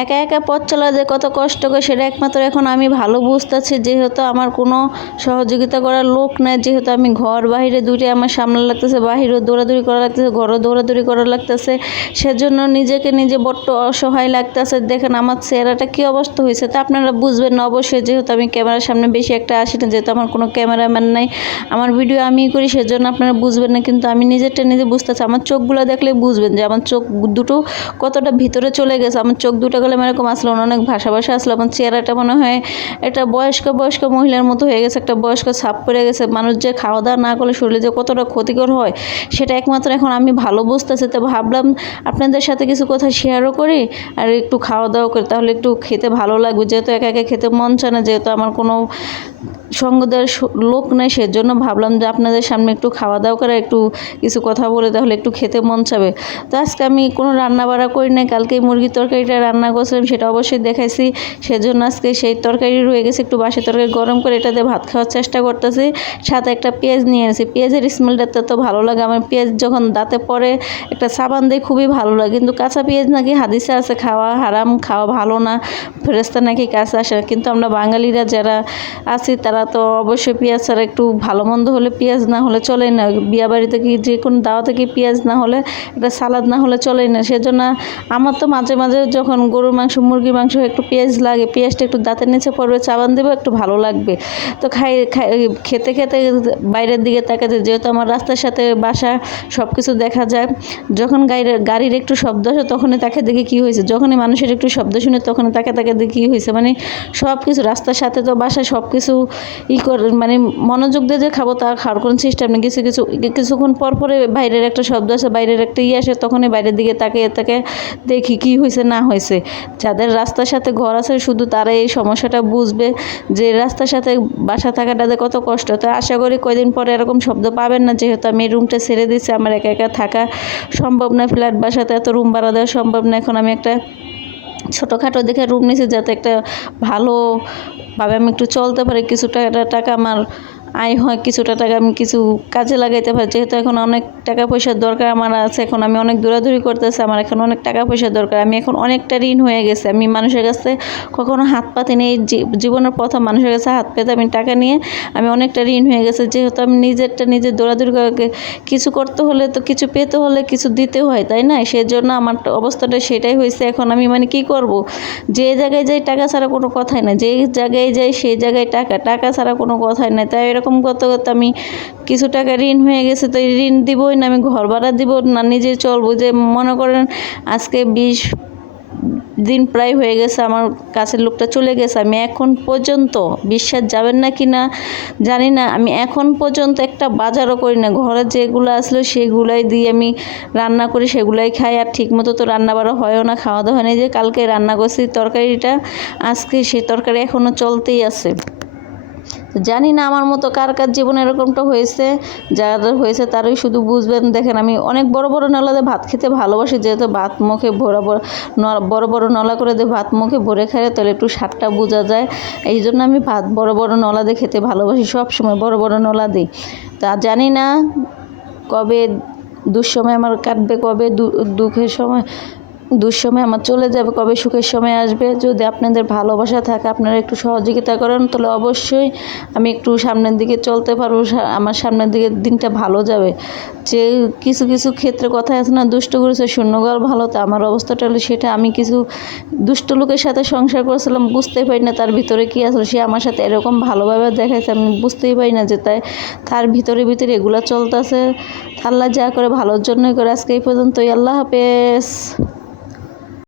একা একা পথ চলা যে কত কষ্টকর সেটা একমাত্র এখন আমি ভালো বুঝতেছি, যেহেতু আমার কোনো সহযোগিতা করার লোক নেই, যেহেতু আমি ঘর বাইরে দুইটাই আমার সামনে লাগতেছে, বাহিরেও দৌড়াদৌড়ি করা লাগতেছে, ঘরও দৌড়াদৌড়ি করা লাগতেছে, সেজন্য নিজেকে নিজে বড্ড অসহায় লাগতেছে। দেখেন আমার চেহারাটা কী অবস্থা হয়েছে, তা আপনারা বুঝবেন না অবশ্যই, যেহেতু আমি ক্যামেরার সামনে বেশি একটা আসি না, যেহেতু আমার কোনো ক্যামেরাম্যান নাই, আমার ভিডিও আমিই করি, সেজন্য আপনারা বুঝবেন না, কিন্তু আমি নিজেরটা নিজে বুঝতেছি। আমার চোখগুলো দেখলে বুঝবেন যে আমার চোখ দুটো কতটা ভিতরে চলে গেছে। আমার চোখ দুটো গেলে এরকম আসলো, অনেক ভাষা আসলো। আমার চেহারাটা মনে হয় একটা বয়স্ক মহিলার মতো হয়ে গেছে, একটা বয়স্ক ছাপ পড়ে গেছে। মানুষ যে খাওয়া দাওয়া না করলে শরীরে যে কতটা ক্ষতিকর হয় সেটা একমাত্র এখন আমি ভালো বুঝতেছি। তো ভাবলাম আপনাদের সাথে কিছু কথা শেয়ারও করি আর একটু খাওয়া দাওয়া করি, তাহলে একটু খেতে ভালো লাগবে, যেহেতু একা একা খেতে মন চায় না, যেহেতু আমার কোনো সঙ্গ দেওয়ার লোক নেই, সেজন্য ভাবলাম যে আপনাদের সামনে একটু খাওয়া দাওয়া করে একটু কিছু কথা বলে তাহলে একটু খেতে মন চাবে। তো আজকে আমি কোনো রান্না বাড়া করি না, কালকে মুরগির তরকারিটা রান্না করছিলাম সেটা অবশ্যই দেখাইছি, সেজন্য আজকে সেই তরকারি রয়ে গেছে, একটু বাসি তরকারি গরম করে এটা দিয়ে ভাত খাওয়ার চেষ্টা করতেছি। সাথে একটা পেঁয়াজ নিয়ে এনেছি, পেঁয়াজের স্মেলটা তো ভালো লাগে আমার, পেঁয়াজ যখন দাঁতে পড়ে একটা সাবান দিয়ে খুবই ভালো লাগে, কিন্তু কাঁচা পেঁয়াজ নাকি হাদিসে আছে খাওয়া হারাম, খাওয়া ভালো না, ফেরেশতা নাকি কাছে আসে না, কিন্তু আমরা বাঙালিরা যারা আছি তারা তো অবশ্যই পেঁয়াজ ছাড়া একটু ভালো মন্দ হলে পেঁয়াজ না হলে চলেই না, বিয়া বাড়িতে কি যে কোনো দাওয়াতে কি পেঁয়াজ না হলে একটা সালাদ না হলে চলেই না। সেজন্য আমার তো মাঝে মাঝে যখন গরুর মাংস মুরগির মাংস একটু পেঁয়াজ লাগে, পেঁয়াজটা একটু দাঁতের নিচে পড়বে, চাবান দেবো, একটু ভালো লাগবে। তো খেতে খেতে বাইরের দিকে তাকাতে, যেহেতু আমার রাস্তার সাথে বাসা সব কিছু দেখা যায়, যখন গাড়ির একটু শব্দ আসে তখনই তাকে দেখে কী হয়েছে, যখনই মানুষের একটু শব্দ শুনে তখনই তাকে দেখে কী হয়েছে, মানে সব কিছু রাস্তার সাথে তো বাসায় সব কিছু করে, মানে মনোযোগ দিয়ে যে খাবো তা খাওয়ার কোনো সিস্টেম নেই। কিছুক্ষণ পর পরে বাইরের একটা শব্দ আসে, বাইরের একটা আসে, তখনই বাইরের দিকে তাকিয়ে দেখি কী হয়েছে না হয়েছে। যাদের রাস্তার সাথে ঘর আছে শুধু তারা এই সমস্যাটা বুঝবে, যে রাস্তার সাথে বাসা থাকাটা কত কষ্ট। তো আশা করি কয়দিন পরে এরকম শব্দ পাবেন না, যেহেতু আমি এই রুমটা ছেড়ে দিচ্ছি, আমার একা একা থাকা সম্ভব না, ফ্ল্যাট বাসাতে এত রুম ভাড়া দেওয়া সম্ভব না। এখন আমি একটা ছোটোখাটো দেখে রুম নিয়েছি, যাতে একটা ভালোভাবে আমি একটু চলতে পারি, কিছু টাকা আমার আয় হয়, কিছুটা টাকা আমি কিছু কাজে লাগাইতে পারি, যেহেতু এখন অনেক টাকা পয়সার দরকার আমার আছে, এখন আমি অনেক দৌড়াদৌড়ি করতেছি, আমার এখন অনেক টাকা পয়সার দরকার, আমি এখন অনেকটা ঋণ হয়ে গেছে, আমি মানুষের কাছে কখনো হাত পাতিনি, এই জীবনের প্রথম মানুষের কাছে হাত পেতে আমি টাকা নিয়ে আমি অনেকটা ঋণ হয়ে গেছে, যেহেতু আমি নিজে দৌড়াদৌড়ি করে কিছু করতে হলে তো কিছু পেতে হলে কিছু দিতে হয়, তাই না? সেই জন্য আমার অবস্থাটা সেটাই হয়েছে। এখন আমি মানে কি করব, যে জায়গায় যাই টাকা ছাড়া কোনো কথাই না, যে জায়গায় যাই সেই জায়গায় টাকা ছাড়া কোনো কথাই নাই। তাই এরকম করতে করতে আমি কিছু টাকা ঋণ হয়ে গেছে, তো এই ঋণ দিবই না, আমি ঘর ভাড়া দিব না, নিজে চলবো। যে মনে করেন আজকে 20 দিন প্রায় হয়ে গেছে আমার কাছের লোকটা চলে গেছে, আমি এখন পর্যন্ত, বিশ্বাস যাবেন না কি না জানি না, আমি এখন পর্যন্ত একটা বাজারও করি না, ঘরে যেগুলো আসলো সেগুলাই দিয়ে আমি রান্না করি, সেগুলাই খাই, আর ঠিক মতো তো রান্না বাড়া হয়ও না, খাওয়া দাওয়া নেই। যে কালকে রান্না করছি তরকারিটা, আজকে সেই তরকারি এখনও চলতেই আছে। জানি না আমার মতো কার কার জীবনে এরকমটা হয়েছে, যাদের হয়েছে তারাই শুধু বুঝবেন। দেখেন আমি অনেক বড় বড় নলাতে ভাত খেতে ভালোবাসি, যেহেতু ভাত মুখে বড় বড় নলা করে দিয়ে ভাত মুখে ভরে খাই, তাহলে একটু স্বাদটা বোঝা যায়, এই জন্য আমি ভাত বড় বড় নলা দিয়ে খেতে ভালোবাসি, সব সময় বড় বড় নলা দিই। তা জানি না কবে দুঃসময় আমার কাটবে, কবে দুঃসময় আমার চলে যাবে, কবে সুখের সময় আসবে। যদি আপনাদের ভালোবাসা থাকে, আপনারা একটু সহযোগিতা করেন, তাহলে অবশ্যই আমি একটু সামনের দিকে চলতে পারবো, আমার সামনের দিকে দিনটা ভালো যাবে। যে কিছু ক্ষেত্রে কথা আছে না, দুষ্ট করেছে শূন্যগল ভালো, তো আমার অবস্থাটা হলো সেটা। আমি কিছু দুষ্ট লোকের সাথে সংসার করেছিলাম, বুঝতেই পারি না তার ভিতরে কী আসলো, সে আমার সাথে এরকম ভালোভাবে দেখাইছে, আমি বুঝতেই পারি না যে তার ভিতরে এগুলো চলতেছে। আল্লাহ যা করে ভালোর জন্যই করে। আজকে এই পর্যন্তই, আল্লাহ হাফেজ।